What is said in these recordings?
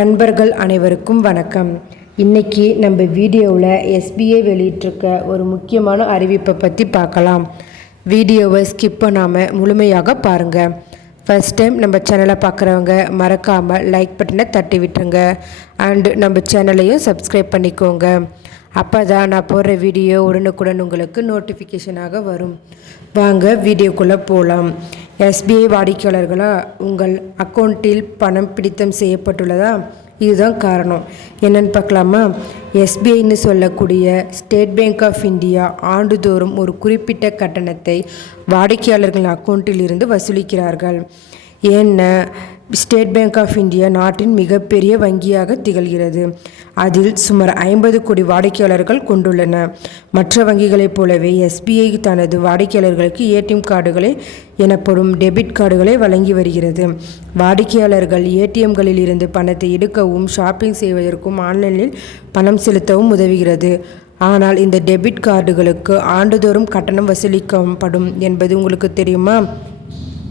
நண்பர்கள் அனைவருக்கும் வணக்கம். இன்றைக்கி நம்ம வீடியோவில் எஸ்பிஐ வெளியிட்டிருக்க ஒரு முக்கியமான அறிவிப்பை பற்றி பார்க்கலாம். வீடியோவை ஸ்கிப் பண்ணாமல் முழுமையாக பாருங்கள். ஃபர்ஸ்ட் டைம் நம்ம சேனலை பார்க்குறவங்க மறக்காமல் லைக் பட்டனை தட்டி விட்டுருங்க. அண்டு நம்ம சேனலையும் சப்ஸ்கிரைப் பண்ணிக்கோங்க. அப்போ தான் நான் போடுற வீடியோ உடனுக்குடன் உங்களுக்கு நோட்டிஃபிகேஷனாக வரும். வாங்க வீடியோக்குள்ளே போகலாம். எஸ்பிஐ வாடிக்கையாளர்களாக உங்கள் அக்கௌண்ட்டில் பணம் பிடித்தம் செய்யப்பட்டுள்ளதா? இதுதான் காரணம். என்னென்னு பார்க்கலாமா? எஸ்பிஐன்னு சொல்லக்கூடிய ஸ்டேட் பேங்க் ஆஃப் இந்தியா ஆண்டுதோறும் ஒரு குறிப்பிட்ட கட்டணத்தை வாடிக்கையாளர்கள் அக்கௌண்ட்டில் இருந்து வசூலிக்கிறார்கள். ஏன்னா ஸ்டேட் பேங்க் ஆஃப் இந்தியா நாட்டின் மிகப்பெரிய வங்கியாக திகழ்கிறது. அதில் சுமார் 50 கோடி வாடிக்கையாளர்கள் கொண்டுள்ளன. மற்ற வங்கிகளைப் போலவே எஸ்பிஐ தனது வாடிக்கையாளர்களுக்கு ஏடிஎம் கார்டுகளை எனப்படும் டெபிட் கார்டுகளை வழங்கி வருகிறது. வாடிக்கையாளர்கள் ஏடிஎம்களில் இருந்து பணத்தை எடுக்கவும் ஷாப்பிங் செய்வதற்கும் ஆன்லைனில் பணம் செலுத்தவும் உதவுகிறது. ஆனால் இந்த டெபிட் கார்டுகளுக்கு ஆண்டுதோறும் கட்டணம் வசூலிக்கப்படும் என்பது உங்களுக்கு தெரியுமா?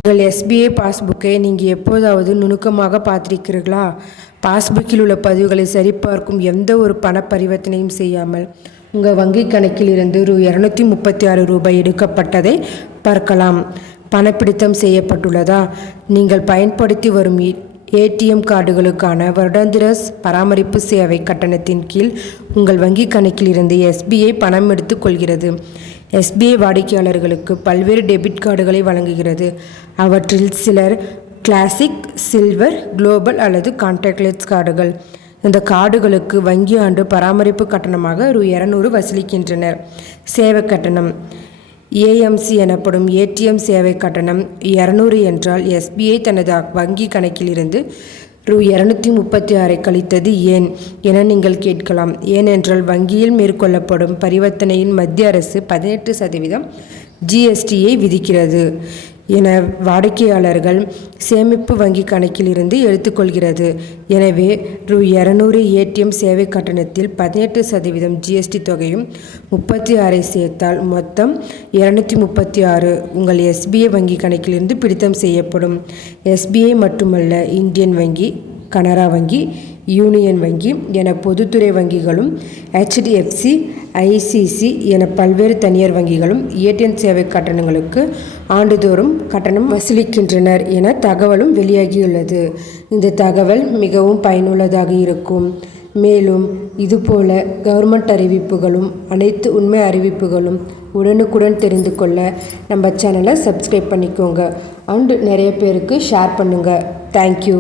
உங்கள் எஸ்பிஐ பாஸ்புக்கை நீங்கள் எப்போதாவது நுணுக்கமாக பார்த்திருக்கிறீர்களா? பாஸ்புக்கில் உள்ள பதிவுகளை சரிபார்க்கும் எந்த ஒரு பண பரிவர்த்தனையும் செய்யாமல் உங்கள் வங்கி கணக்கில் இருந்து ரூ. 236 எடுக்கப்பட்டதை பார்க்கலாம். பணப்பிடித்தம் செய்யப்பட்டுள்ளதா? நீங்கள் பயன்படுத்தி வரும் ஏடிஎம் கார்டுகளுக்கான வருடாந்திர பராமரிப்பு சேவை கட்டணத்தின் கீழ் உங்கள் வங்கி கணக்கில் இருந்து எஸ்பிஐ பணம் எடுத்துக் கொள்கிறது. எஸ்பிஐ வாடிக்கையாளர்களுக்கு பல்வேறு டெபிட் கார்டுகளை வழங்குகிறது. அவற்றில் சிலர் கிளாசிக், சில்வர், குளோபல் அல்லது கான்டாக்ட்லெஸ் கார்டுகள். இந்த கார்டுகளுக்கு வங்கி ஆண்டு பராமரிப்பு கட்டணமாக ரூ. 200 வசூலிக்கின்றனர். சேவை கட்டணம் ஏஎம்சி எனப்படும் ஏடிஎம் சேவை கட்டணம் 200 என்றால் எஸ்பிஐ தனது வங்கி கணக்கில் இருந்து ரூ. 236 கழித்தது ஏன் என நீங்கள் கேட்கலாம். ஏனென்றால் வங்கியில் மேற்கொள்ளப்படும் பரிவர்த்தனையின் மத்திய அரசு 18% ஜிஎஸ்டியை விதிக்கிறது என வாடிக்கையாளர்கள் சேமிப்பு வங்கி கணக்கில் இருந்து எடுத்துக்கொள்கிறது. எனவே ரூ. 200 ஏடிஎம் சேவை கட்டணத்தில் 18% ஜிஎஸ்டி தொகையும் 36 சேர்த்தால் மொத்தம் 236 உங்கள் எஸ்பிஐ வங்கி கணக்கிலிருந்து பிடித்தம் செய்யப்படும். எஸ்பிஐ மட்டுமல்ல, இந்தியன் வங்கி, கனரா வங்கி, யூனியன் வங்கி என பொதுத்துறை வங்கிகளும் HDFC, ICC என பல்வேறு தனியார் வங்கிகளும் ஏடிஎம் சேவை கட்டணங்களுக்கு ஆண்டுதோறும் கட்டணம் வசூலிக்கின்றனர் என தகவலும் வெளியாகியுள்ளது. இந்த தகவல் மிகவும் பயனுள்ளதாக இருக்கும். மேலும் இதுபோல கவர்மெண்ட் அறிவிப்புகளும் அனைத்து உண்மை அறிவிப்புகளும் உடனுக்குடன் தெரிந்து கொள்ள நம்ம சேனலை சப்ஸ்கிரைப் பண்ணிக்கோங்க. அண்டு நிறைய பேருக்கு ஷேர் பண்ணுங்கள். தேங்க்யூ.